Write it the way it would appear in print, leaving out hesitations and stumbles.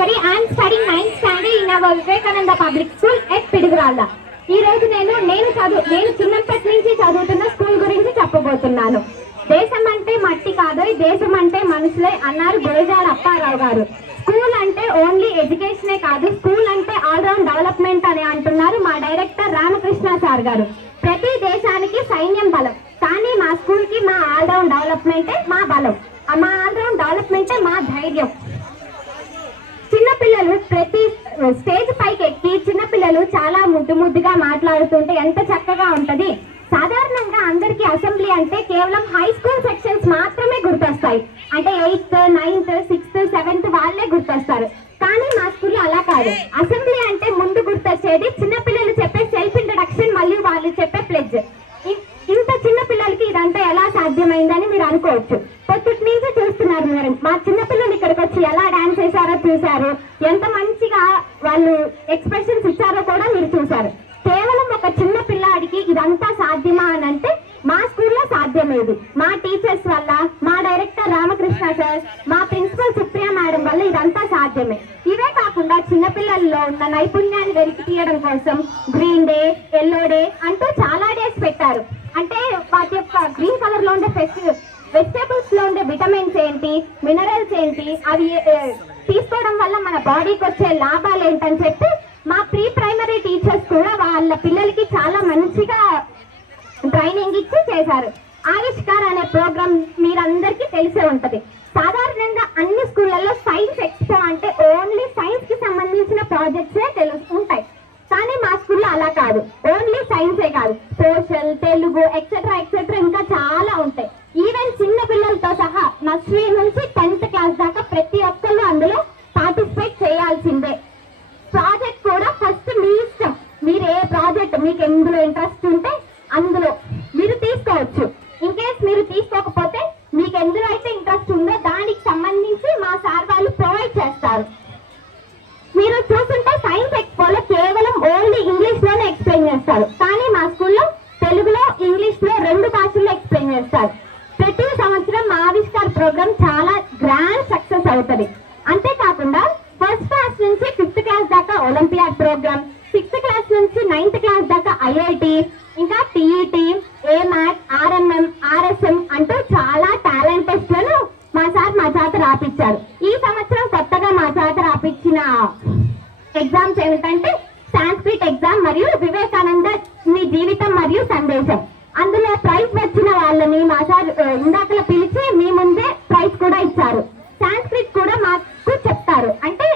Sorry, I am studying 9th standard in our Vivekananda Public School at Pidiguralla. ఈ రోజు నేను చిన్నప్పటి నుంచి చదువుతున్న స్కూల్ గురించి చెప్పబోతున్నాను. దేశం అంటే మట్టి కాదు, దేశం అంటే మనుషులే అన్నారు గురజాడ అప్పారావు గారు. స్కూల్ అంటే ఓన్లీ ఎడ్యుకేషనే కాదు, స్కూల్ అంటే ఆల్రౌండ్ డెవలప్మెంట్ అని అంటున్నారు మా డైరెక్టర్ రామకృష్ణ సార్ గారు. ప్రతి దేశానికి సైన్యం బలం, కానీ మా స్కూల్ కి మా ఆల్రౌండ్ డెవలప్మెంటే మా బలం, మా ఆల్రౌండ్ డెవలప్మెంటే మా ధైర్యం. చిన్నపిల్లలు ప్రతి స్టేజ్ పైకి ఎక్కి చిన్నపిల్లలు చాలా ముద్దుగా మాట్లాడుతుంటే ఎంత చక్కగా ఉంటది. సాధారణంగా అందరికీ అసెంబ్లీ అంటే కేవలం హై స్కూల్ సెక్షన్స్ మాత్రమే గుర్తొస్తాయి, అంటే 8th 9th 6th 7th వాళ్ళే గుర్తొస్తారు. కానీ మా స్కూల్లో అలా కాదు. అసెంబ్లీ అంటే ముందు గుర్తొచ్చేది చిన్నపిల్లలు చెప్పే సెల్ఫ్ ఇంట్రడక్షన్, మళ్ళీ వాళ్ళు చెప్పే ప్లెడ్జ్. ఇంత చిన్న పిల్లలకి ఇదంతా ఎలా సాధ్యమైందని మీరు అనుకోవచ్చు. పొద్దుటి నుంచి చూస్తున్నారు మీరు, మా చిన్నపిల్లలు ఇక్కడికి వచ్చి ఎలా డాన్స్ చేశారో చూశారు, ఎంత మంచిగా వాళ్ళు ఎక్స్ప్రెషన్స్ ఇచ్చారో కూడా మీరు చూశారు. కేవలం ఒక చిన్న పిల్లాడికి ఇదంతా సాధ్యమా అని అంటే మా స్కూల్లో సాధ్యమేది. మా టీచర్స్ వల్ల, మా డైరెక్టర్ రామకృష్ణ సార్, మా ప్రిన్సిపల్ సుప్రియా మేడం వల్ల ఇదంతా సాధ్యమే. ఇవే కాకుండా చిన్నపిల్లల్లో ఉన్న నైపుణ్యాన్ని వెలికి తీయడం కోసం గ్రీన్ డే, ఎల్లో డే అంటూ చాలా డేస్ పెట్టారు. అంటే వాటి యొక్క గ్రీన్ కలర్ లో ఉండే వెజిటేబుల్స్ లో ఉండే విటమిన్స్ ఏంటి, మినరల్స్ ఏంటి, అవి తీసుకోవడం వల్ల మన బాడీకి వచ్చే లాభాలు ఏంటని చెప్పి మా ప్రీ ప్రైమరీ టీచర్స్ కూడా వాళ్ళ పిల్లలకి చాలా మంచిగా ట్రైనింగ్ ఇచ్చి చేశారు. ఆవిష్కార్ అనే ప్రోగ్రామ్ మీరందరికీ తెలిసే ఉంటది. సాధారణంగా అన్ని స్కూళ్ళల్లో సైన్స్ ఎక్స్పో అంటే ఓన్లీ సైన్స్ కి సంబంధించిన ప్రాజెక్ట్సే ఉంటాయి. కానీ మా స్కూల్లో అలా కాదు, ఓన్లీ సైన్సే కాదు, సోషల్, తెలుగు ఎక్సెట్రా ఇంకా చాలా ఉంటాయి. ఈవెన్ చిన్న పిల్లలతో సహా నర్సరీ నుంచి 10th క్లాస్ దాకా ప్రతి ఒక్కళ్ళు అందులో పార్టిసిపేట్ చేయాల్సిందే. ప్రాజెక్ట్ కూడా ఫస్ట్ మీ ఇష్టం, మీరు ఏ ప్రాజెక్ట్ మీకు ఎందులో ఇంట్రెస్ట్ ఉంటే అందులో మీరు తీసుకోవచ్చు. ఇన్ కేస్ మీరు తీసుకోకపోతే మీకు ఎందులో అయితే ఇంట్రెస్ట్ ఉందో దానికి సంబంధించి మా సార్ వాళ్ళు ప్రొవైడ్ చేస్తారు. మీరు చూస్తుంటే సైన్స్ ఎక్స్పోలో కేవలం ఓన్లీ ఇంగ్లీష్ లోనే ఎక్స్ప్లెయిన్ చేస్తారు, కానీ మా స్కూల్లో తెలుగులో, ఇంగ్లీష్ లో 2 భాషల్లో ఎక్స్ప్లెయిన్ చేస్తారు. ప్రతి సంవత్సరం మా ఆవిష్కార్ ప్రోగ్రామ్ చాలా గ్రాండ్ సక్సెస్ అవుతుంది. అంతేకాకుండా ఫస్ట్ క్లాస్ నుంచి 5th క్లాస్ దాకా ఒలింపియాడ్ ప్రోగ్రామ్, 6th క్లాస్ నుంచి 9th క్లాస్ దాకా ఐఐటి, ఇంకా టీఈటీ, ఏమాట్, ఆర్ఎంఎం, ఆర్ఎస్ఎం అంటూ చాలా టాలెంట్ టెస్ట్లను మా సార్ మా చేత రాపిచ్చారు. ఈ సంవత్సరం కొత్తగా మా చేత రాపిచ్చిన ఎగ్జామ్స్ ఏమిటంటే సాంస్క్రిట్ ఎగ్జామ్ మరియు వివేకానంద మీ జీవితం మరియు సందేశం. అందులో ప్రైజ్ వచ్చిన వాళ్ళని మా సార్ ఇందాకలా పిలిచి మీ ముందే ప్రైజ్ కూడా ఇచ్చారు. సాంస్క్రిట్ కూడా మాకు చెప్తారు, అంటే